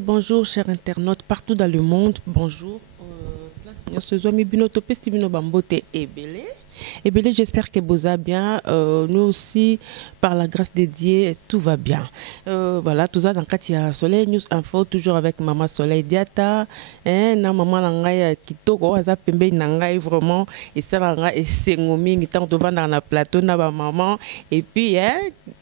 bonjour, chers internautes partout dans le monde. Bonjour. Et bien, j'espère que vous allez bien. Nous aussi, par la grâce de Dieu, tout va bien. Voilà, tout ça dans Katia Soleil News Info, toujours avec Maman Soleil Diata. Na maman langai kitoko, aza pembe nangai vraiment. Et ça langai et sengomi, ni tant de vendre dans la plateau na ba maman. Et puis,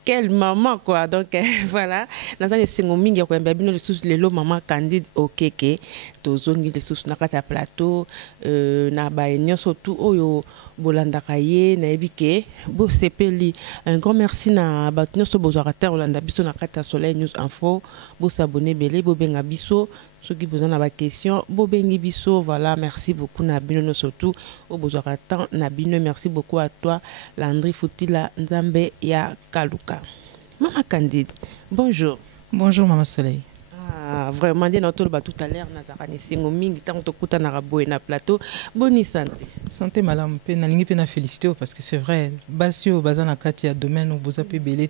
quelle maman quoi. Donc voilà, na ça les sengomi ya ko mbabino le sous le lo maman Candide okeke. Tozongi les sous na kata plateau na ba enyo surtout oyo bolandakaye na ebike bo sepeli. Un grand merci na batno so bozorata olanda biso na kata Soleil News Info. Bo s'abonner belé bo benga biso. Ceux qui besoin d'avoir question, Bobengi Bisso, voilà, merci beaucoup Nabino surtout au Bozoratan Nabino, merci beaucoup à toi Landry Foutila Nzambe ya Kaluka. Maman Candide, bonjour. Bonjour Maman Soleil. Ah, vraiment, dit notre tout à l'heure, Nazarane Singoming, tant que tu as un na plateau. Bonne santé. Santé, madame, je peux féliciter parce que c'est vrai, Basio, Bazana Katia, domaine où vous avez belé.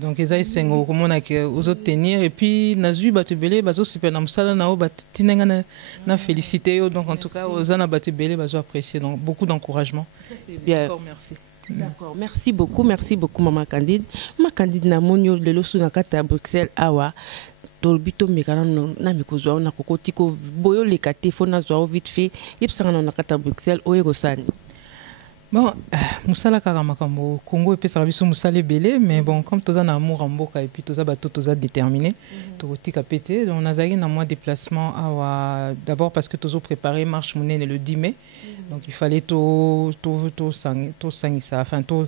Donc, ils ont essayé aux autres tenir. Et puis, Nazu, Batu Belé, Bazo, c'est pas Namsala, Nao, Batinanga, na félicité. Donc, en tout cas, aux Ana Batu Belé, Bazo apprécié. Donc, beaucoup d'encouragement. C'est bien. Encore merci. D'accord, merci beaucoup, Maman Candide. Ma Candide, na monio, le losu na kata à Bruxelles, awa. Tolbito mekana na mikozwa na kokotiko boyo lekate fona zwa vite fait yepsanga na kata Bruxelles oyegosani. Bon, musala kaka makambo Congo epesa biso musala belé mais bon comme toza na amour en mboka et puis toza bato toza déterminé tokotika pété donc nazaki na moi déplacement d'abord parce que tozo préparé marche monene le 10 mai. Donc il fallait tout ça enfin tout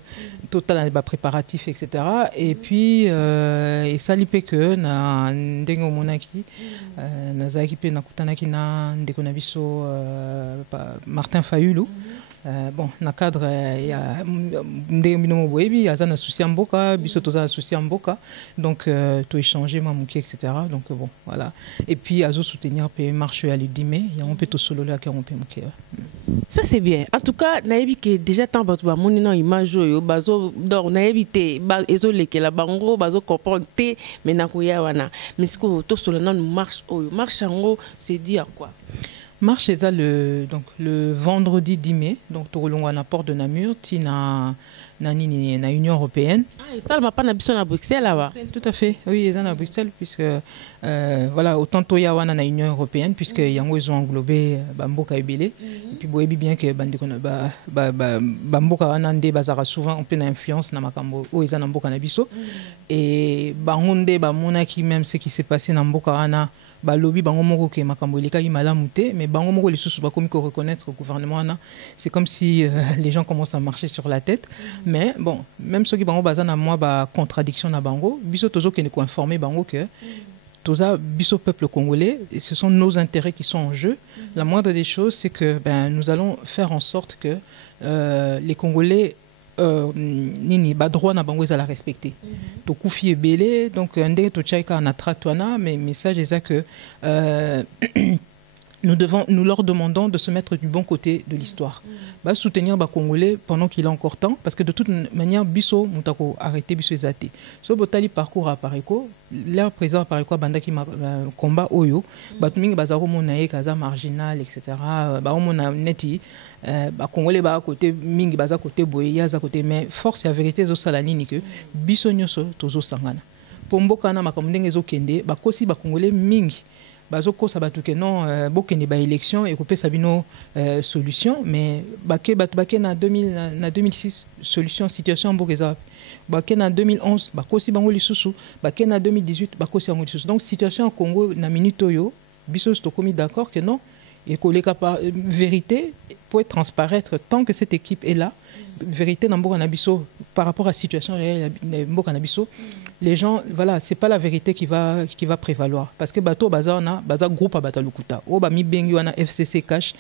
les préparatifs etc. Et puis et ça lipé que na ndengo monaki nazaki pe nakutanaki na ndeko na biso Martin Fayulu. Bon, dans le cadre, il y a des gens souci en boca, des souci en boca, donc tout échanger, mamouki, etc. Donc bon, voilà. Et puis, à soutenir, puis marcher à l'udimé, il y a un peu tout solo là qui a un peu manqué. Ça c'est bien. En tout cas, naïbi que déjà tant de mon non image yo bazo dor naïbi te ezole que la bango bazo comprendre mais na kuya wana. Mais ce que tout solo non marche en c'est dire quoi? Marche est le vendredi 10 mai, donc tout le monde à Port de Namur, na Union européenne. Ah, et ça le pas na biso na Bruxelles là-bas. Tout à fait, oui, ils sont à Bruxelles puisque voilà autant toya wana na Union européenne puisque yango ils ont englobé bamboka ebele et puis boyebi bien que bandeko na bamboka wana nde bazara souvent on peut na influence na makambo o ils na mboka na biso et bangonde bamona qui même ce qui s'est passé na mboka wana balobi bango moko ke makambo eleka malamu te mais bango moko lisusu bakomi ko reconnaître au gouvernement na c'est comme si les gens commencent à marcher sur la tête mais bon même ceux qui bango bazana moi ba contradiction na bango biso tozo ke ne ko informer bango que toza biso peuple congolais et ce sont nos intérêts qui sont en jeu. La moindre des choses c'est que nous allons faire en sorte que les Congolais nini ba droit na bango ezala respecter to kufi ebele donc ndenge to chaika na tractwana mais message est ça que nous leur demandons de se mettre du bon côté de l'histoire. Bah soutenir ba Congolais pendant qu'il est encore temps parce que de toute manière biso mutako arrêter biso ezate. So botali parcours à Pareko, leur président à Pareko bandaki combat oyo, ba tumingi bazaro monaye kaza marginal etc. Ba mona neti ba Congolais ba côté mingi baza côté boye ya za côté mais force et vérité zo sala nini que biso nyoso tozo sangana. Pomboka na makambo ndenge zo kende ba kosi ba Congolais mingi bazoko sabatu ke non bokene ba élection et couper sabino solution mais baké na 2006 solution situation mbokeza baké na 2011 bakosi bango lisusu baké na 2018 bakosi bango lisusu donc situation au Congo na minute oyo biso stokomi d'accord que non et que les vérité peut transparaître tant que cette équipe est là vérité na mboka na biso par rapport à la situation réelle mboka na biso les gens voilà c'est pas la vérité qui va prévaloir parce que bato bazana baza groupe à batalukuta o ba mi bengi wana FCC cash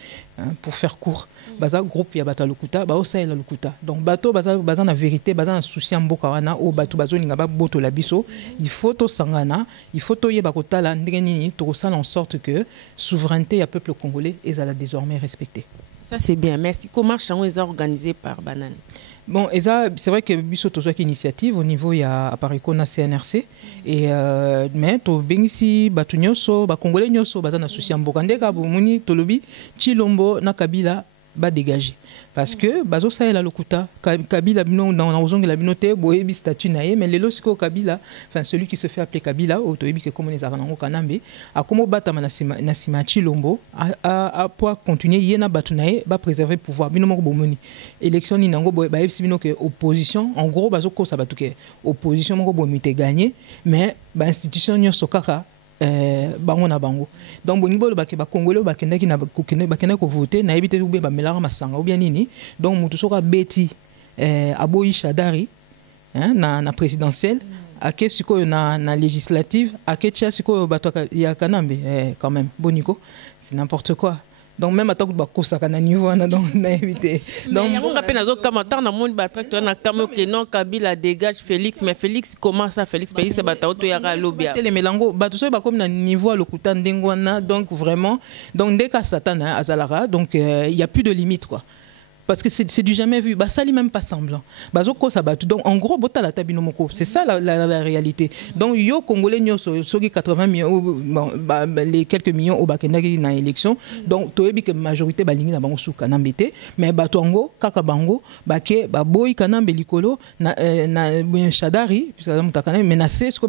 pour faire court baza groupe ya batalukuta ba osa la lukuta donc bato baza na vérité baza na souci mboka wana o bato bazo linga ba boto la biso il faut to sangana il faut to yeba kotala ndenge nini to sala en sorte que souveraineté ya peuple congolais ezala désormais respectée. Ça c'est bien merci. Comment Chango est organisé par Banane? Bon, c'est vrai que biso tozo qui initiative au niveau il y a Apareko na CNRC et mais to bengisi batu nyonso ba congolais nyonso bazana souci mbokande ka bomuni tolobi Chilombo na Kabila ba dégager parce que bazo ça la lokuta Kabila bino dans ozongi la binote boyebi statut naé mais lelo siko Kabila enfin celui qui se fait appeler Kabila au toyebi que comme les arango kanambe a como bata na sima Chilombo a pour continuer yena batu naé ba préserver pouvoir bino moko bomoni élection ni nango ba yebisi bino que opposition en gros bazo ko sa batu ke opposition moko bomite gagner mais ba institution nyonso kaka bango na bango donc bongo le ba congolais ba kendaki na bakenda ko voter na ebité ou bien ba melara masanga ou bien nini donc mutu soka beti aboyi Shadari hein na présidentielle ake siko na législative ake tia siko bato ya Kanambe quand même boniko c'est n'importe quoi. Donc même à tant que bakosaka na niveau na donc na éviter donc on rappelle nazo commentaire na monde batracteur na kamo que non Kabila dégage Félix mais Félix comment ça Félix pays c'est bata auto yara lobia les melango bato so ba comme na niveau lokuta ndengwana donc vraiment donc dès qu'à Satana azalara donc il y a plus de limite quoi. Parce que c'est du jamais vu. Bah, ça lui même pas semblant. Bah, donc, en gros, c'est ça la réalité. Donc, yo Congolais, les 80 millions, les quelques millions au Bakendaki dans l'élection. Donc, tu as vu que la majorité de la banque sous Kanambete. Mais, bah, Tongo, Kakabango, Baké, Boy, Kanambe, Likolo, Shadari, mais na c'est ce que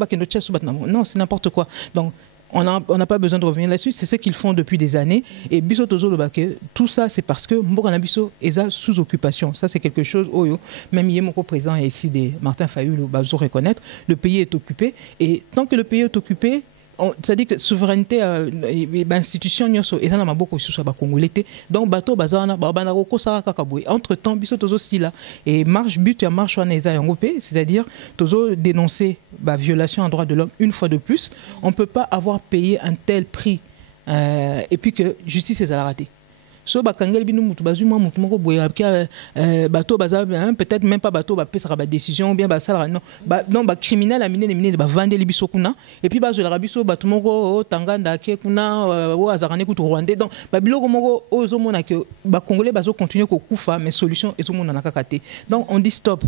non, c'est n'importe quoi. Donc, on n'a pas besoin de revenir là-dessus, c'est ce qu'ils font depuis des années. Et Biso Tozo Lobake, tout ça, c'est parce que Mbokana Biso est sous occupation. Ça, c'est quelque chose, même Yemoko président et ici des Martin Fayoulou, Bazo reconnaître, le pays est occupé. Et tant que le pays est occupé, c'est-à-dire que souveraineté institution nyoso et ça na maboko sous ba congolais donc bateau bazana babana ko sara kakaboué entre temps biso tozo sila et marche but ya marche wana eza yangopé c'est-à-dire tozo dénoncer ba violation en droit de l'homme une fois de plus on peut pas avoir payé un tel prix et puis que justice est raté. So bakangeli binu mutu bazuma mutu moko boye akia bateau baza peut-être même pas bateau ba pesa ba décision ou bien ba sala non ba criminel amine ba vendre libiso kuna et puis bazo la biso bato moko tanganda ke kuna o azarane ku Rwanda donc ba biloko moko ozo mona que ba congolais bazo continuer ko kufa mais solution et tout monde na kakate donc on dit stop.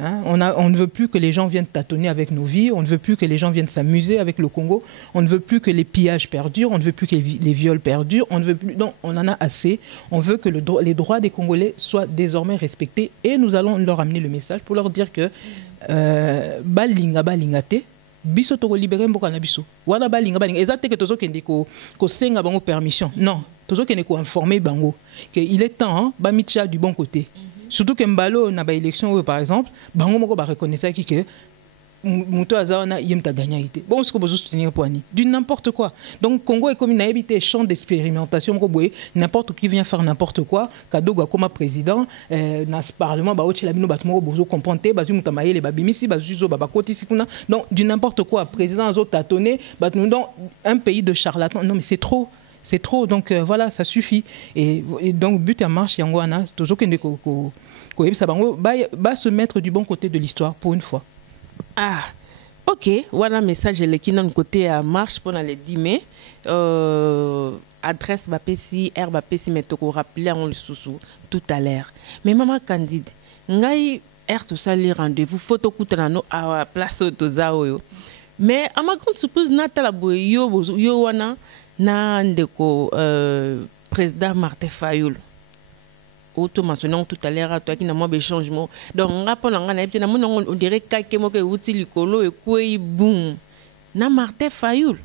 Hein, on ne veut plus que les gens viennent tâtonner avec nos vies, on ne veut plus que les gens viennent s'amuser avec le Congo, on ne veut plus que les pillages perdurent, on ne veut plus que les viols perdurent, on ne veut plus, non, on en a assez, on veut que les droits des Congolais soient désormais respectés et nous allons leur amener le message pour leur dire que balingate biso to libérer mboka na biso wana balinga exacte que tozo kende ko senga bango permission non tozo kende ko informer bango que il est temps ba mitcha du bon côté. Surtout que Mbalo n'a pas élection par exemple, bango moko ba reconnaître que muto azana yemta gagné été. Bon ce que vous soutenir poani du n'importe quoi. Donc Congo est comme une habité champ d'expérimentation ko boye n'importe qui vient faire n'importe quoi, kadoga comme président dans ce parlement ba ochi la bino batmo bozo comprendre ba muta mayele ba bimisi ba zuzo ba koti sikuna. Donc du n'importe quoi, président azo tâtonner, donc un pays de charlatans. Non mais c'est trop. C'est trop, donc voilà, ça suffit. Et donc, but à marche, Yangwana, toujours que va se mettre du bon côté de l'histoire pour une fois. Ah, ok. Voilà, message qui est côté à marche pendant le 10 mai. Adresse Bapesi, R Bapesi, mais tu rappeler on le sous tout à l'heure. Mais maman Candide, ngai R tout ça les rendez-vous, photo kutanano à place au Zao. Mais à ma grande surprise, Natala Boyo, yo wana. Na ndeko président Martin Fayoulou auto mentionné tout à l'heure toi qui n'a pas de changement donc rapport on dirait que mo ke uti likolo et quoi boum na Martin Fayoulou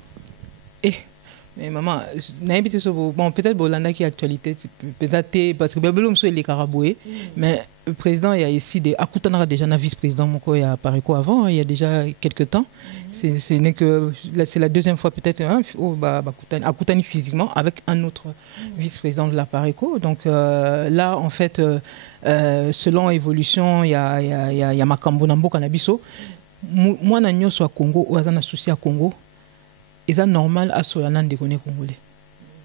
mais maman n'habite sur bon peut-être Bolanda qui actualité peut-être parce que Babelum soit les Caraboué mais le président il y a ici des Akutana déjà na vice-président moko ya Pareko avant il y a déjà quelques temps c'est la deuxième fois peut-être Akutani physiquement avec un autre vice-président de la Pareko donc là en fait selon évolution il y a Makambo Nambo Kanabiso moi na nyoso à Congo ou azana souci à Congo et ça normal à Solana de connaître congolais.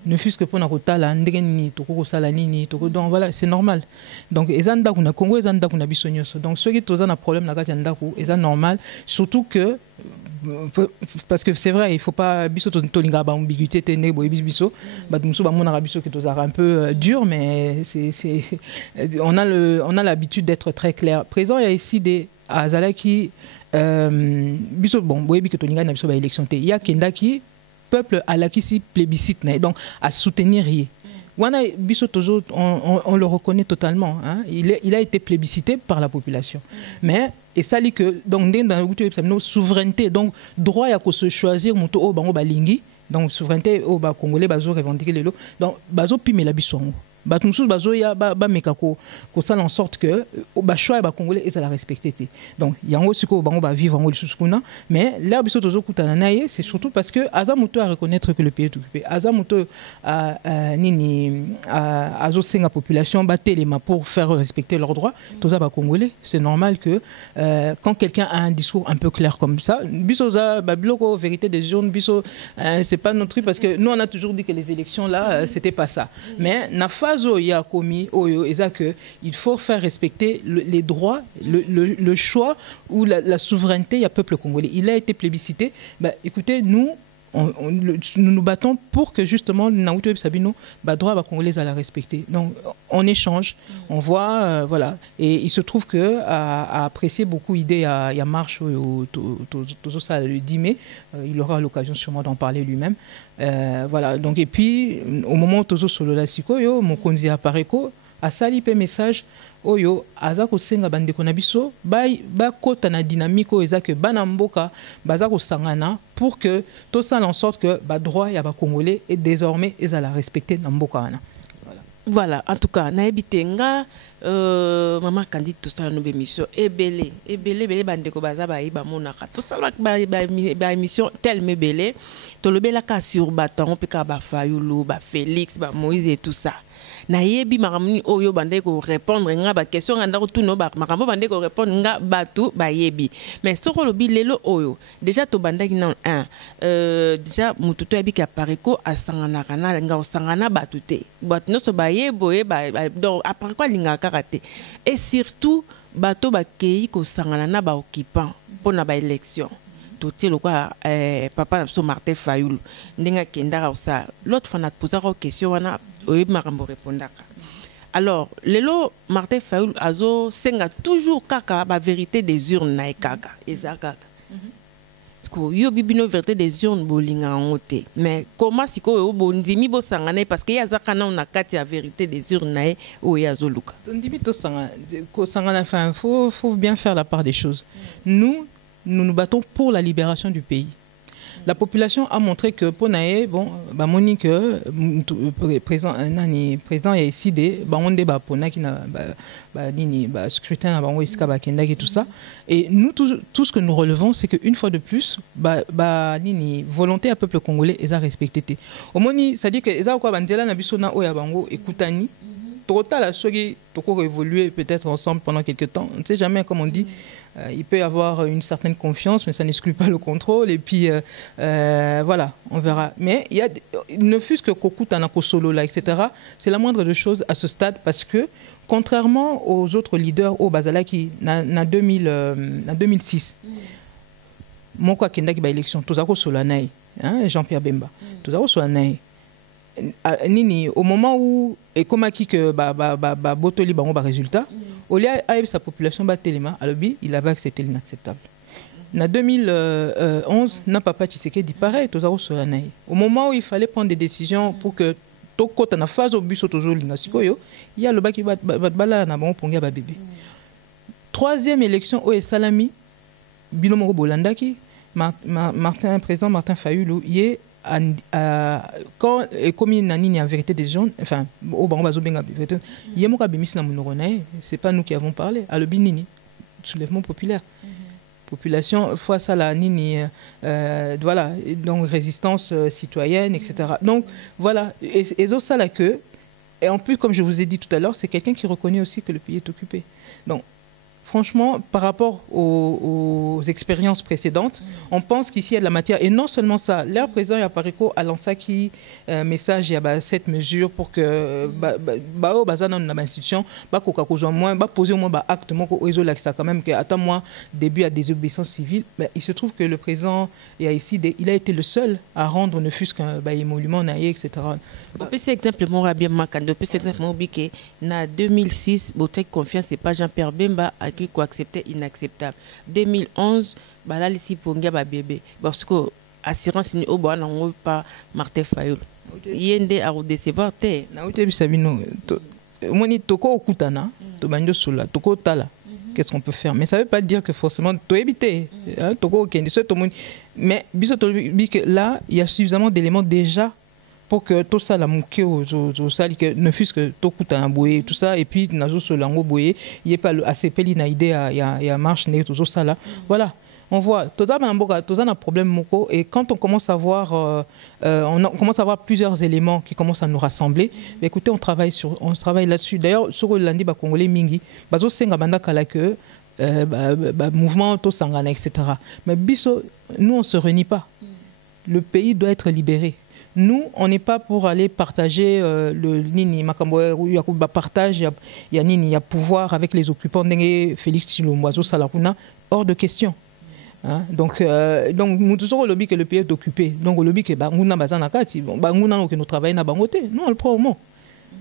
Ne fût-ce que pour Nakotala, Ndegeni, Toko Salanini, Toko, donc voilà, c'est normal. Donc, et ça n'a Congo, et ça n'a bisognoso. Donc, ceux qui ont un problème, et ça normal, surtout que parce que c'est vrai, il ne faut pas biso tolinga ba ambiguïté tene boy biso ba muso ba mona biso que tozara un peu dur, mais on a l'habitude d'être très clair. Présent il y a ici des azala qui biso bon boy bi que tolinga na biso ba élection té il y a kenda qui peuple à la qui si plébiscite donc à soutenir rien. On le reconnaît totalement. Hein. Il a été plébiscité par la population. Mais, et ça dit que, donc, dans la souveraineté, donc, droit à se choisir, donc, souveraineté, au Congolais, bazo revendiquer les lots, donc, bazo pime la bisouango. Batumsous bazo ya ba mekako ko ça en sorte que ba choix ba congolais et ça la respecter. Donc yango siko bango ba vivre en sous-kuna, mais là biso tozo kutana naye c'est surtout parce que azamuto à reconnaître que le pays est occupé. Azamuto azo senga population ba telema pour faire respecter leurs droits. Toza ba congolais, c'est normal que quand quelqu'un a un discours un peu clair comme ça, biso za ba bloko vérité des jeunes biso c'est pas notre truc parce que nous on a toujours dit que les élections là c'était pas ça. Mais na phase il y a commis que il faut faire respecter les droits, le choix ou la souveraineté il y a peuple congolais. Il a été plébiscité. Bah, écoutez, nous nous battons pour que justement Naouto Sabino droit à congolais à la respecter. Donc on échange, on voit voilà, et il se trouve que à apprécier beaucoup l'idée il y a marche tout ça le 10 mai, il aura l'occasion sûrement d'en parler lui-même. Voilà, donc et puis au moment où Tozo Solo la Sikoyo, mon konzi apareko a sali pe message oyo azako senga bande konabiso ba kota na dynamique ezake bana mboka bazako sangana pour que tout ça en sorte que droit ya ba congolais et désormais ezala respecter na mboka wana. Voilà, en tout cas na ebitenga maman Candide tout ça no émission ebele bande ko baza ba iba monaka tout ça ba émission tel mebele to lobela ka sur bâton pe ka ba Fayulu ba Félix ba Moïse et tout ça. Na yebi makamni oyo bande ko répondre nga ba question nganda ko tuno ba makambo bande ko répondre nga batu ba yebi mais soko lobi lelo oyo déjà to bandaki na déjà mututo yebi ka pareko asangana kana nga osangana batu te batu no so ba yebo donc après quoi linga karaté et surtout bato ba kei ko sangana na ba occupant pour na ba élection tout le quoi papa so Martin Fayulu ndinga kendara ça l'autre fois na poser une question wana oyi makambo répondaka alors lelo Martin Fayulu azo senga toujours kaka ba vérité des urnes na kaka ezaka parce que yo bibino vérité des urnes bolinga ngote mais comment siko yo bondimi bo sangana parce que yazaka na on a kati ya vérité des urnes na o yazo luka ndimi to sangana ko sangana enfin faut bien faire la part des choses. Nous nous battons pour la libération du pays. La population a montré que pour naé bon ba monique président il y a ici des on débat pour na qui na nini scrutin na bango iska ba kenda et tout ça et nous tout ce que nous relevons c'est que une fois de plus nini volonté à peuple congolais est à respecter. Au moni ça dit que eza quoi bandela na biso na oya bango ekutani total à ceux qui toko évoluer peut-être ensemble pendant quelques temps. On ne sait jamais comme on dit. Il peut y avoir une certaine confiance, mais ça n'exclut pas le contrôle. Et puis, voilà, on verra. Mais il y a, ne fût-ce que Kokuta Nako Solo, là, etc., c'est la moindre des choses à ce stade parce que, contrairement aux autres leaders, au Bazalaki, en 2006, Moko Kendaki ba élection, Tozako Solanaï, Jean-Pierre Bemba, Tozako Solanaï. Nini, au moment où, et comme qui que Botoli Bango ba résultat, au lieu de sa population Batelema, il avait accepté l'inacceptable. En 2011, n'a papa Tshisekedi dit pareil, au moment où il fallait prendre des décisions pour que Toko na phase au bus autour il y a le bas qui va bala na bon ponga ba bébé. Troisième élection au Salami, Binomoro Bolandaki, président Martin Fayulu, il quand comme il n'a en vérité des gens enfin au bango benga vérité yemo ka bimis na munoronae c'est pas nous qui avons parlé à le binini soulèvement populaire population fois ça la nini voilà donc résistance citoyenne etc. Donc voilà et ça la queue et en plus comme je vous ai dit tout à l'heure c'est quelqu'un qui reconnaît aussi que le pays est occupé donc franchement, par rapport aux expériences précédentes, on pense qu'ici, il y a de la matière. Et non seulement ça, l'air président Yapareko a lancé qui message, il y a cette mesure pour que dans l'institution, poser au moins acte, quand même, que attends moi, début à désobéissance civile. Il se trouve que le président, il a été le seul à rendre ne fût-ce qu'un émolument, etc. Depuis cet exemple, moi, bien marquant. Depuis cet exemple, moi, que en 2006, votre confiance, c'est pas Jean-Pierre Bemba à qui quoi accepter inacceptable. 2011, là, ici pour un bébé, parce que assurance ni au bon on pas Martin Fayulu. Yende a recevoir te. Na utebi sabino. Moni toko okutana, to banjo sula, toko tala. Qu'est-ce qu'on peut faire? Mais ça veut pas dire que forcément to éviter. Toko okende so to moni. Mais biso to bi que là, il y a suffisamment d'éléments déjà pour que tout ça la mouké aux salles que ne fût-ce que tout coûte un boyer tout ça et puis nazo sur lango boyer il est pas assez peli na idée il y a marche né tout ça là voilà on voit tout ça un problème moko et quand on commence à voir commence à voir plusieurs éléments qui commencent à nous rassembler mais écoutez on travaille là-dessus d'ailleurs sur le lundi ba congolais mingi bazo senga banda kala que mouvement to sangana etc mais biso nous on se réunit pas le pays doit être libéré. Nous, on n'est pas pour aller partager le nini makambo ya partage il y a pouvoir avec les occupants Félix Tshilombo Salakuna hors de question. Hein? Donc nous toujours le lobby que le pays est occupé. Donc le lobby que nguna bazana kati nguna que nous travaillons na bangote. Non, on le prend au mot.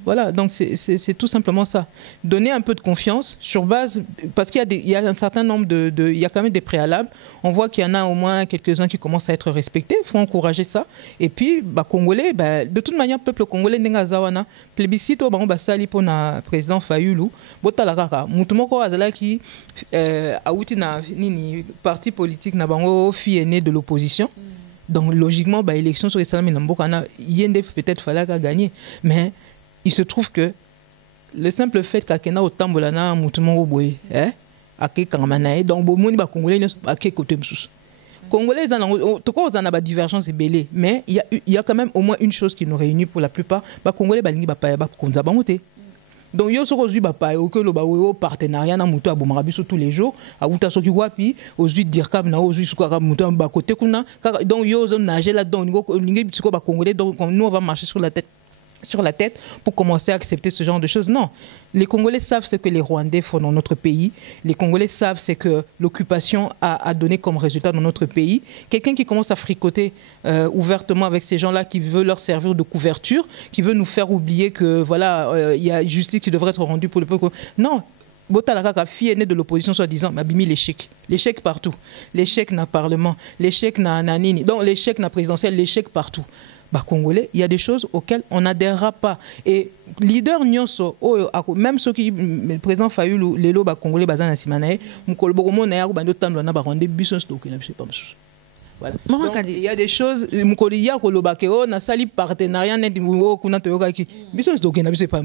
Voilà, donc c'est tout simplement ça. Donner un peu de confiance sur base, parce qu'il y a un certain nombre il y a quand même des préalables. On voit qu'il y en a au moins quelques-uns qui commencent à être respectés. Il faut encourager ça. Et puis, Congolais, de toute manière, peuple congolais, Nengazawana, plébiscite au Basali pour le président Fayulu, Botalakaka, Moutumoko Azalaki, Aouti na parti politique, na bango fille aînée de l'opposition. Donc, logiquement, l'élection sur les salami Nambokana, Yende peut-être fallait gagner. Mais il se trouve que le simple fait qu'Akena au Tambolana, Moutumongo Boye, Ake Kangamanae, donc Bomoni Congolais, Ake Kote Msous. Congolais, tout cas, on a des divergences et belé, mais il y a quand même au moins une chose qui nous réunit pour la plupart. Congolais, Balingi Bapaya, Konza Bamote. Donc, il y a aujourd'hui un partenariat dans Moutou à Boumarabiso tous les jours, à Outasoki Wapi, aux huit Dirkab, aux huit Soukara Moutou à Bakote Kuna. Donc, il y a un nager là-dedans, Congolais, donc nous, on va marcher sur la tête pour commencer à accepter ce genre de choses. Non. Les Congolais savent ce que les Rwandais font dans notre pays. Les Congolais savent ce que l'occupation a donné comme résultat dans notre pays. Quelqu'un qui commence à fricoter ouvertement avec ces gens-là qui veut leur servir de couverture, qui veut nous faire oublier que voilà, il y a justice qui devrait être rendue pour le peuple. Non. Botalaka, fille aînée de l'opposition, soi-disant, m'a bimi l'échec. L'échec partout. L'échec dans le Parlement. L'échec dans Nini. Donc l'échec dans la présidentielle, l'échec partout. Congolais, il y a des choses auxquelles on n'adhérera pas. Et leader Nyonso, même ceux qui, le président Fayulu, les lots congolais basés dans Simanae, Moukolboromo Nayarou Bandotam Lona Baronde, Bisson Stoké, je sais pas. Voilà. Donc, il y a des choses, Moukoliya Kolobakeo, na sali partenariat net Mouko Kuna Toyokaki, Bisson Stoké, je sais pas.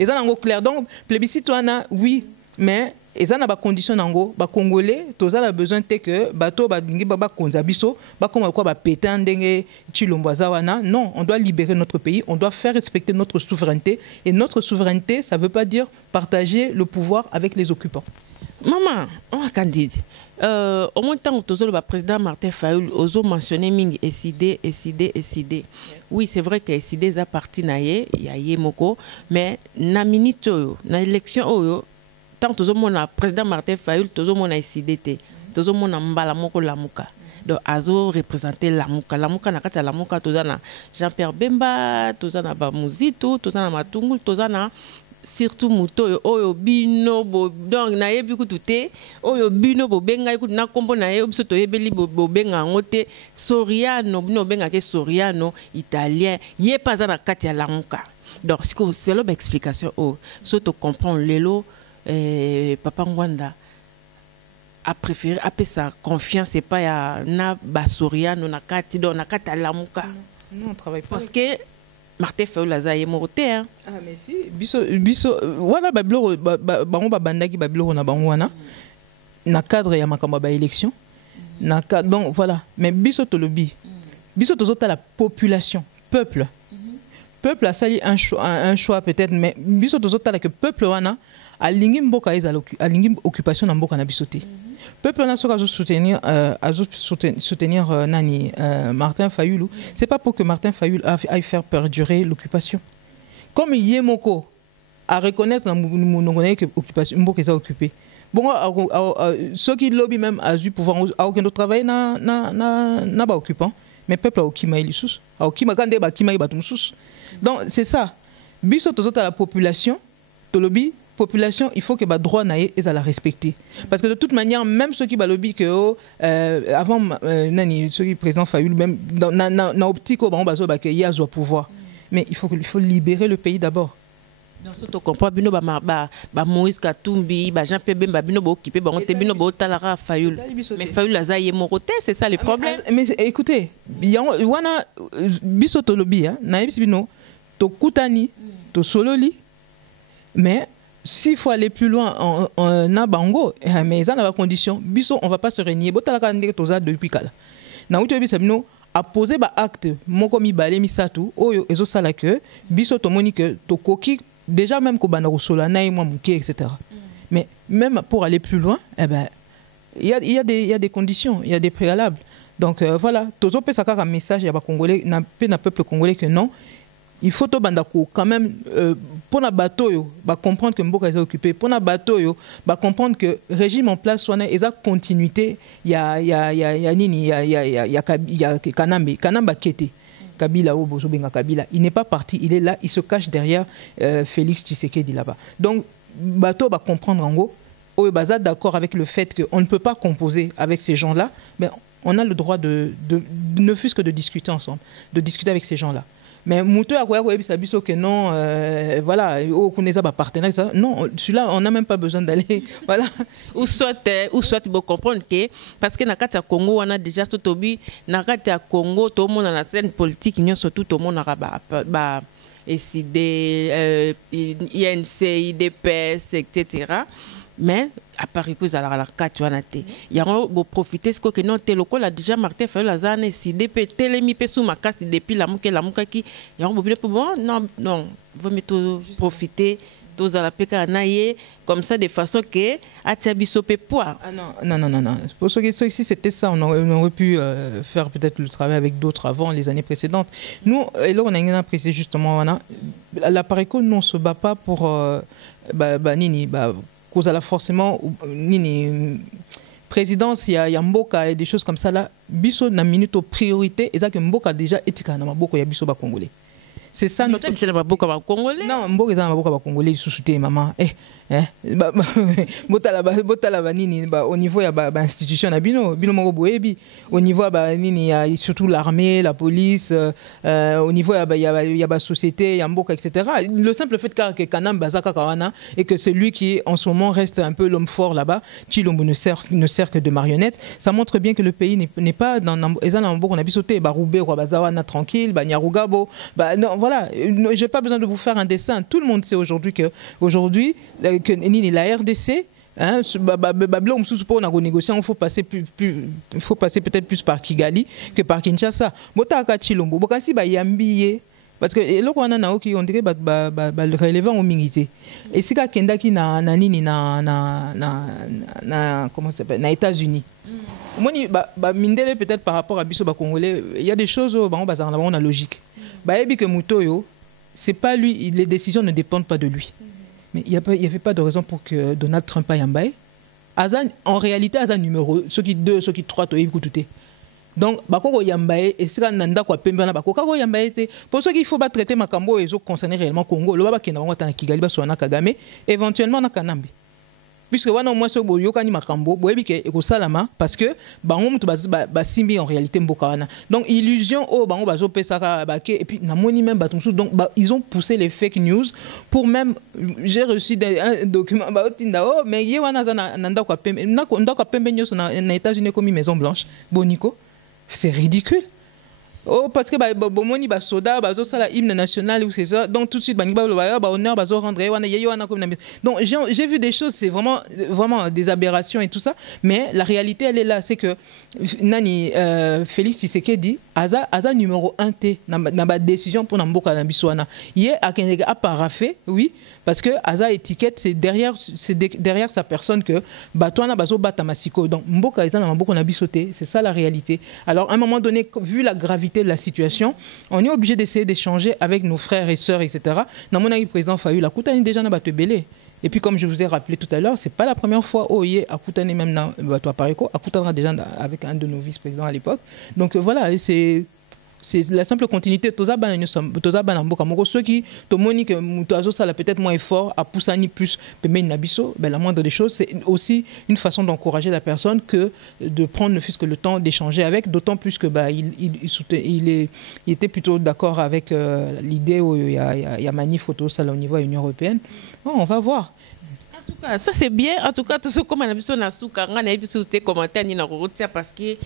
Et ça, c'est clair. Donc, plébiscite, oui, mais. Et ça, na condition nango, Congolais, tous a besoin que bateau badingi baba konzabiso, comme quoi péter ndenge Tshilomboazawana. Non, on doit libérer notre pays, on doit faire respecter notre souveraineté. Et notre souveraineté, ça ne veut pas dire partager le pouvoir avec les occupants. Maman, on a candide. Au moins temps où le président Martin Fayulu oso mentionné mingi SID. Oui, c'est vrai que SID a parti naie, il y a yemoko, mais na minute na élection oyo tant tout le monde a président Martin Fayulu, tout le monde a SIDT, tout le monde a Mbalamoko Lamuka. Donc, Azo représentait Lamuka. Lamuka n'a pas Lamuka, tout ça Jean-Pierre Bemba, tout ça n'a pas Mouzito, tout ça n'a Matungul, tout ça n'a surtout Mouto, Oyo Bino, donc na yebi kututé, Oyo Bino, Bobenga, écoute, na combo na yebi, Soto Yebeli, Bobenga, Ngote, Soriano, Bino Benga, Soriano, italien, yé pas à la Katia Lamuka. Donc, c'est l'explication. Soto comprend l'élo. Papa Ngwanda a préféré appeler sa confiance et pas ya na basoria no nakati do nakata lamuka. Non, on travaille pas. Parce que Martin Fayulu est morté. Ah mais si biso voilà bablo bango babandaki bablo na bangwana na cadre ya makamba ba élection na donc voilà mais biso to lobi biso to zota la population peuple a sali un choix peut-être mais biso to zota que peuple wana alingi mboka ezala alingi occupation na mboka na biso te. Peuple na soka soutenir nani Martin Fayulu, c'est pas pour que Martin Fayulu aille faire perdurer l'occupation. Comme Yemoko à reconnaître que l'occupation mboka est occupée. Bon, ceux qui lobby même a eu pouvoir à aucun autre travail n'a pas occupant, mais peuple a occupé les sous, a occupé quand des bâtiments ils sous. Donc c'est ça. Biso tous à la population, to lobby population, il faut que le droit naïe est à la respecter. Parce que de toute manière, même ceux qui lobby que avant ceux qui président Fayulu même dans optique au il y a un pouvoir, mais il faut libérer le pays d'abord. Dans ce comprend bino ba Moïse Katumbi ba Jean Pébé ba bino ba occupé ba on te bino ba talara Fayulu mais Fayulu aza yé moroté c'est ça le problème. Mais écoutez wana biso to lobby na yebisi bino to kutani to sololi mais s'il faut aller plus loin en nabango mais ça n'a pas condition biso on va pas se régner botalaka ndeke toza depuis kala na uto yebisa bino a posé ba acte moko mi balé mi satu oyo ezo sala que biso to moni que to koki déjà même Kobana Rosola, etc. Mais même pour aller plus loin, eh ben, il y a des conditions, il y a des préalables. Donc voilà, tous les un message à Congolais, na peuple congolais que non, il faut quand même pour na bateau comprendre que Mboka est occupé, pour na bateau comprendre que le régime en place soit une continuité, il y a Kanamba Kete. Kabila ou Bozobenga Kabila, il n'est pas parti, il est là, il se cache derrière Félix Tshisekedi là-bas. Donc, Bateau va comprendre en gros, Oebaza d'accord avec le fait qu'on ne peut pas composer avec ces gens-là, mais on a le droit ne fût-ce que de discuter ensemble, de discuter avec ces gens-là. Mais Moutou a dit que non, voilà, partenaire, non, celui-là, on n'a même pas besoin d'aller. Voilà. Ou soit il faut comprendre que, parce que dans le Congo, on a déjà tout au but, dans le Congo, tout le monde dans la scène politique, surtout tout le monde a SID, INC, IDPS, etc. Mais à Paris, vous allez à la carte, il y a un profiter ce que non, tel local a déjà Martin Fayulu la zone SIDP, télémi sous ma casse depuis la mouka qui y a un bon non, vous mettez profiter tous à la PK comme ça de façon que Atiabiso peut poids. Ah non. Pour ceux qui ici c'était ça, on aurait pu faire peut-être le travail avec d'autres avant les années précédentes. Nous, et là on a apprécié justement, la Pareco, nous on se bat pas pour cause à la forcément nini présidence il y a Mboka et des choses comme ça là biso na minute priorité et ça que Mboka déjà etika na maboko ya biso ba congolais c'est ça notre maboko ba congolais non Mboka za maboko ba congolais sous-souté maman botala nini au niveau ya ba institution na bino moko boyebi au niveau ba nini ya surtout l'armée la police au niveau ya ba société ya Mboka etc. Le simple fait que Kanamba Zaka Kawana et que c'est lui qui en ce moment reste un peu l'homme fort là-bas, Chilombo ne sert que de marionnette, ça montre bien que le pays n'est pas dans Mboka on a bisoté ba Roubé Bazawana tranquille ba Nyarugabo non voilà, j'ai pas besoin de vous faire un dessin, tout le monde sait aujourd'hui que que la RDC, pour négocier, il faut passer peut-être plus par Kigali que par Kinshasa. Parce que là on dirait le relevant au militaire. Et c'est Kenda qui na comment ça s'appelle, na États-Unis. Moi mindele peut-être par rapport à biso ba congolais, il y a des choses on a logique. Que Mutoyo, c'est pas lui, les décisions ne dépendent pas de lui. Mais il n'y avait pas de raison pour que Donald Trump aille en bas. En réalité, Azan numéro, ceux qui 2, ceux qui 3, tu as écouté. Donc, Bakoko Yambaye, et c'est Nanda kwa Pembana Bakoko Yambaye, pour ceux qu'il faut traiter Makambo et les autres concernés réellement Congo, le Baba qui n'a pas Kigali, Baswana Kagame, éventuellement Nakanambi. Puisque voilà, moi, ce Boyokani Makambo, Boyebike et Salama, parce que Bango Basimbi en réalité Mbokawana. Donc, illusion, Bango Bazo Pesara Baké, et puis Namoni même Batumsou. Donc, ils ont poussé les fake news pour même. J'ai reçu un document, mais Yewana Nanda kwa Pembe News aux États-Unis comme Maison Blanche, Bonico. C'est ridicule. Oh, parce que bomoni ba soda bazo ça la hymne national ou c'est ça, donc tout de suite bani ba honneur bazo rendre donc j'ai vu des choses, c'est vraiment des aberrations et tout ça, mais la réalité elle est là, c'est que nani Félix Tshisekedi aza numéro 1 T na ba décision pour mboka na biswana yé a paraffé, oui, parce que aza étiquette c'est derrière sa personne que batwana bazo batamasiko, donc mboka eza na mboka na bisoté, c'est ça la réalité. Alors à un moment donné, vu la gravité de la situation, on est obligé d'essayer d'échanger avec nos frères et sœurs, etc. Dans mon avis, président Fayulu, Koutani déjà n'a pas te belé. Et puis comme je vous ai rappelé tout à l'heure, c'est pas la première fois où il y a Koutani même dans Bato Pareko, Koutani déjà avec un de nos vice-présidents à l'époque. Donc voilà, c'est la simple continuité. Ceux qui te moniquent que ça peut-être moins fort, à pousser plus, la moindre des choses, c'est aussi une façon d'encourager la personne que de prendre ne fût-ce que le temps d'échanger avec, d'autant plus que il était plutôt d'accord avec l'idée où il y a manif au niveau de l'Union européenne. Bon, on va voir. En tout cas, ça c'est bien. En tout cas, tout ce qu'on a vu sur la souka, on a vu sur tes commentaires, parce que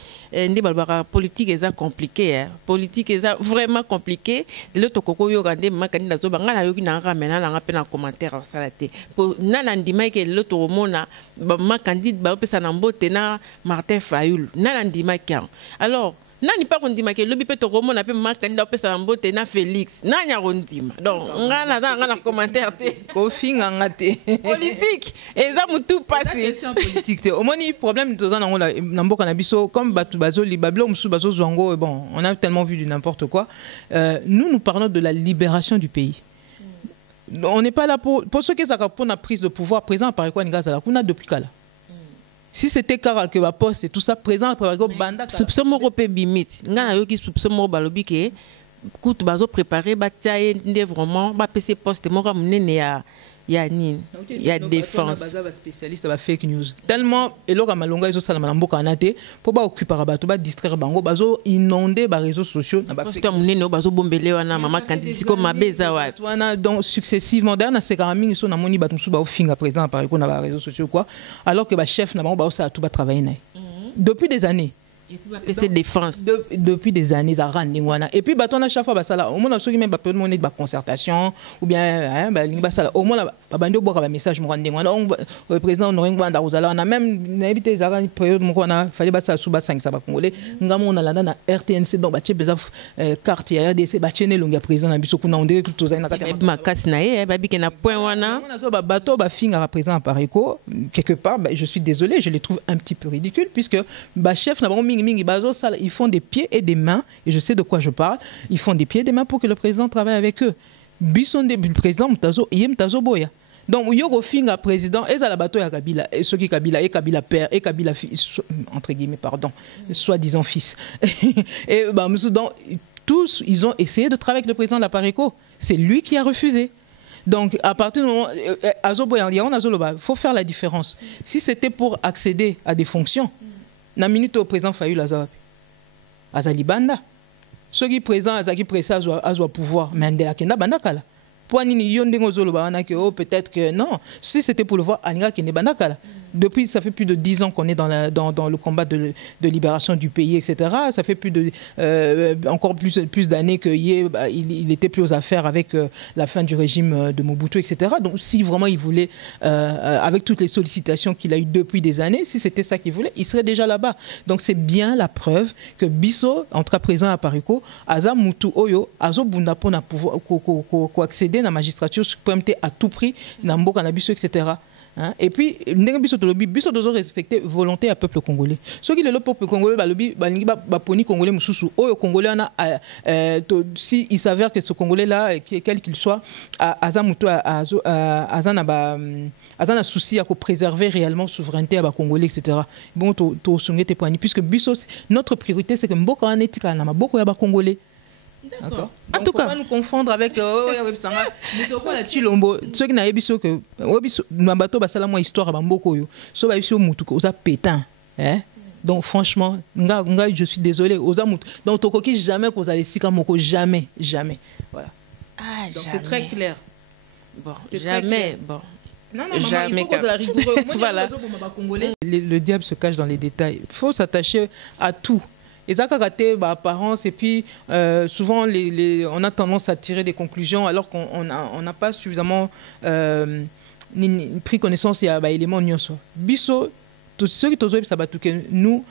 politique est compliqué. Politique est vraiment compliqué. L'autre coco yo gande makani na zoba ngana yoki na ramena na ngapena commentaire ça la té. Nana ndima ke l'autre mona ma candidat ba pesa na mbote na Martin Fayulu. Nana ndima kia. Alors nani pas kondima ke lobi pe to romona pe makani pesa na mbote na Félix. Nanya kondima. Donc ngana commentaire té. Ko finga ngate. Politique et ça mutu passé. Politique té. Au moins le problème de ça na mboka na biso comme batu bazo libablo musu bazo zwango, bon, on a tellement vu du n'importe quoi. Nous parlons de la libération du pays. On n'est pas là pour ceux qui ont pour la prise de pouvoir présent par quoi Ngazala qu'on a depuis kala. Si c'était car que va poste et tout ça présent par quoi banda soupçon mo pe bimit ngana yo ki soupçon mo balobi ke coute bazo préparer ba tiaye ndé vraiment ba PC poste mo comme nene ya nini ya défense spécialiste ba fake news tellement eloka malonga izo sala mboka anate pour ba occuper bato ba distraire bango bazo inonder ba réseaux sociaux na ba fake news bazo bombele wana mama candidat ko mabeza wa wana donc successivement dernière c'est quand même so na moni bato musu ba ofinga présent par exemple na ba réseaux sociaux quoi, alors que ba chef na bango ba ça tout ba travailler na depuis des années. Et puis c'est défense depuis des années à rendre et puis baton à chaque fois ça au moins ceux qui même pas peut demander de concertation ou bien au moins pas bandi boire un message me rendre le président Noringwanda on a même évité ça période on a fallait ça sous 5 ça va congolais ngamo on a là na RTNC donc bache besoin carte ya RDC bache ne longa président na biso kuna on dirait tout ça na kati makasi na ye babi ke na point wana on a so bateau ba finga président par éco quelque part je suis désolé, je les trouve un petit peu ridicules puisque ba chef na ils font des pieds et des mains, et je sais de quoi je parle, ils font des pieds et des mains pour que le président travaille avec eux. Bisson le président Mtazo Boya. Donc, il y a un président, et ça la bateau ya Kabila, et ceux qui Kabila, et Kabila père, et Kabila fils, entre guillemets, pardon, soi-disant fils. Et donc, tous, ils ont essayé de travailler avec le président de la Pareco. C'est lui qui a refusé. Donc, à partir du moment il faut faire la différence. Si c'était pour accéder à des fonctions, na minute au président Fayulu azali banda soki président azaki pressé azwa pouvoir mende akenda banda kala pour nini yo ndengo zoloba wana que peut-être que non, si c'était pour le voir aninga kende banda kala. Depuis, ça fait plus de 10 ans qu'on est dans le combat de libération du pays, etc. Ça fait encore plus d'années qu'il était plus aux affaires avec la fin du régime de Mobutu, etc. Donc, si vraiment il voulait, avec toutes les sollicitations qu'il a eues depuis des années, si c'était ça qu'il voulait, il serait déjà là-bas. Donc, c'est bien la preuve que Bisso, en tout cas présent à Pariko, Aza Mutu Oyo, Azo Bundapo n'a pouvoir accéder à la magistrature suprême à tout prix, dans Mboka Nabiso, etc. Hein? Et puis, Bisso doit respecter volonté à peuple congolais. Ce qui est le peuple congolais, Baponi congolais, Moussoussou, au Congolais, si il s'avère que ce Congolais-là, quel qu'il soit, Azamuto, Azana souci à préserver réellement la souveraineté à Congolais, etc. Bon, puisque Bisso, notre priorité, c'est que Mboka Anetika, Mboka Yaba Congolais. D'accord. En tout cas, nous confondre avec ceux qui n'avaient pas vu que Mabato basala moi histoire bamboko yo so ba biso mutu ko za pétain hein. Donc franchement je suis désolé oza mutu donc tokoki jamais ko za lesika moko jamais voilà. Ah, donc c'est très clair. Bon, jamais bon. Non, jamais. Il faut qu'on soit rigoureux. Voilà. Le diable se cache dans les détails. Il faut s'attacher à tout. Les raté apparence et puis souvent on a tendance à tirer des conclusions alors qu'on n'a pas suffisamment pris connaissance et éléments nyonso. Biso ceux qui tozo que nous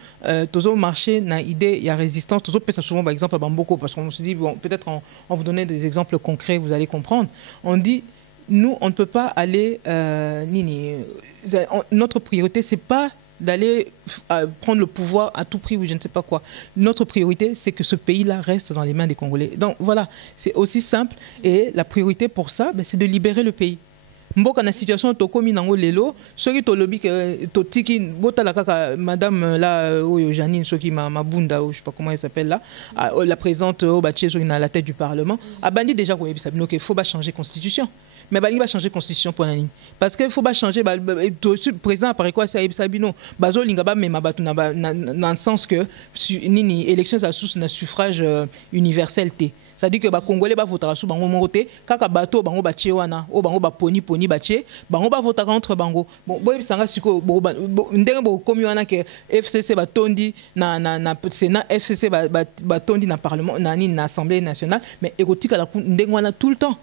tozo marché na idée il y a résistance tozo ça souvent par exemple à Bamboko parce qu'on se dit bon peut-être on vous donner des exemples concrets vous allez comprendre. On dit nous on ne peut pas aller notre priorité c'est pas d'aller prendre le pouvoir à tout prix ou je ne sais pas quoi. Notre priorité, c'est que ce pays-là reste dans les mains des Congolais. Donc voilà, c'est aussi simple. Et la priorité pour ça, c'est de libérer le pays. Mboka na situation tokomi nango lelo, soki to lobby que to tiki bota la kaka madame là oyo Janine soki ma bunda ou je sais pas comment elle s'appelle là, la présidente Obaché soki na la tête du parlement, a banni déjà ko yebisa bino que faut pas changer constitution. Mais il va changer la constitution pour l'année. Parce qu'il ne faut pas changer. Le président apparaît quoi, c'est Sabino. Bazo Lingaba, mais dans le sens que l'élection, ça sous un suffrage universel. C'est-à-dire que les Congolais vont voter sur Bango Moroté, quand les bateaux Bango Baché Wana, ou Bango Baponi Poni Baché, Bango va voter contre Bango. Bon, ça reste comme il y a que FCC Batondi, na Sénat, FCC Batondi, na Parlement, na Assemblée nationale, mais érotique à la Ndengwana tout le temps.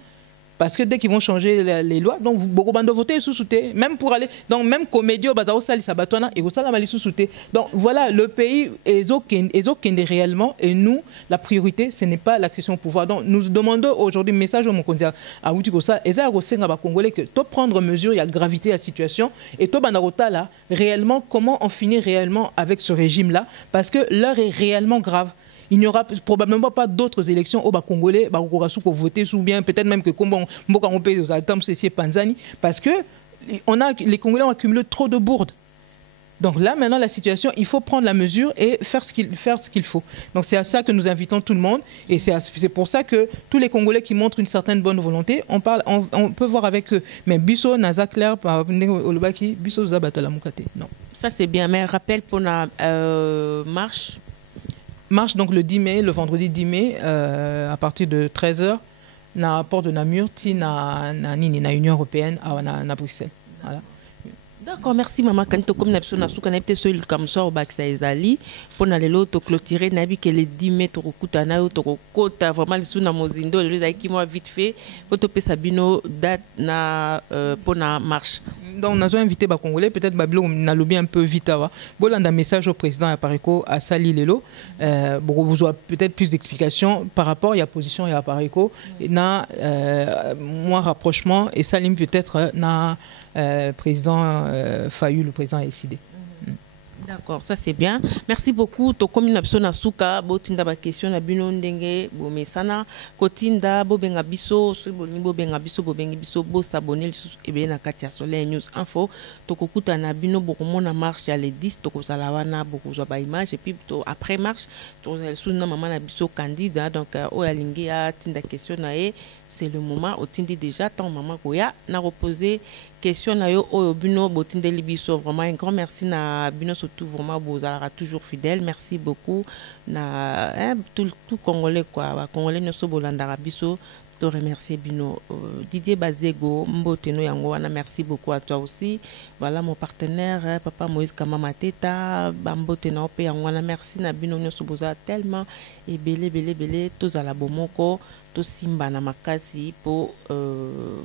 Parce que dès qu'ils vont changer les lois, donc beaucoup de voter sous-souté, même pour aller, donc même comédie au bazar au sali sabatona et au salamali sous-souté. Donc voilà, le pays est réellement et nous, la priorité, ce n'est pas l'accession au pouvoir. Donc nous demandons aujourd'hui, message au Mokondia à Outikosa, et ça a Congolais que tout prendre mesure, il y a gravité à la situation et tout banarota là, réellement, comment on finit réellement avec ce régime-là, parce que l'heure est réellement grave. Il n'y aura probablement pas d'autres élections au Congolais, au voter ou bien peut-être même que on peut aux Altam, c'est Panzani, parce que les Congolais ont accumulé trop de bourdes. Donc là, maintenant, la situation, il faut prendre la mesure et faire ce qu'il faut. Donc c'est à ça que nous invitons tout le monde. Et c'est pour ça que tous les Congolais qui montrent une certaine bonne volonté, on peut voir avec eux. Mais Bisso, Naza Claire, Olobaki, Bisso, Zabatala Mukate. Non. Ça, c'est bien. Mais rappel pour la marche. Marche donc le 10 mai, le vendredi 10 mai, à partir de 13h, na port de Namur, na Union européenne à Bruxelles. Voilà. D'accord, merci maman. Quand tu comme n'absous na souka n'habite seul comme ça au bac ça ezali pour na lelo to clôturer nabi que les 10 mai to kuta na to kota vraiment le sous na mozindo le za qui moi vite fait pour to sabino date na pour na marche. Donc on a invité ba Congolais peut-être babilo na lobby un peu vite avant. Bolanda message au président à Pariko à Sali Lelo pour vous avoir peut-être plus d'explications par rapport à la position à Pariko na moins rapprochement et Salim peut-être na président Fayou, le président a décidé. D'accord, ça c'est bien. Merci beaucoup. To comme une option à souka, botinda ba question na bino ndenge bo mesana kotinda bo benga biso, so bo benga biso bo bengi biso bo s'abonner et bien na Katia Soleil News Info. To kokuta na bino bo mona marche ya les 10 to ko salawana bo ko ba image et puis to après marche to sous na maman na biso candidat donc o ya lingi ya tinda question na e c'est le moment au tindi déjà tant maman koya na reposer question na yo o bino botinde libiso vraiment un grand merci na bino surtout vraiment bozara toujours fidèle merci beaucoup na tout congolais quoi congolais no so bolandara biso te remercier bino Didier Bazego mboteno yango wana merci beaucoup à toi aussi voilà mon partenaire papa Moïse Kamama Teta bamboteno pe yango wana merci na bino nyoso boza tellement et belé tous à la bomoko to simba na makasi pour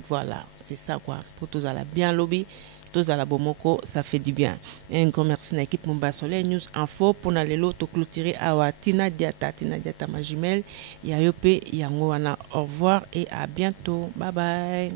voilà c'est ça quoi pour tous à la bien lobby tous à la bomoko ça fait du bien et un grand merci à l'équipe Mumba Soleil News Info pour na lelo to clôturer à Tina Diata ma jumelle ya yope yango wana au revoir et à bientôt bye bye.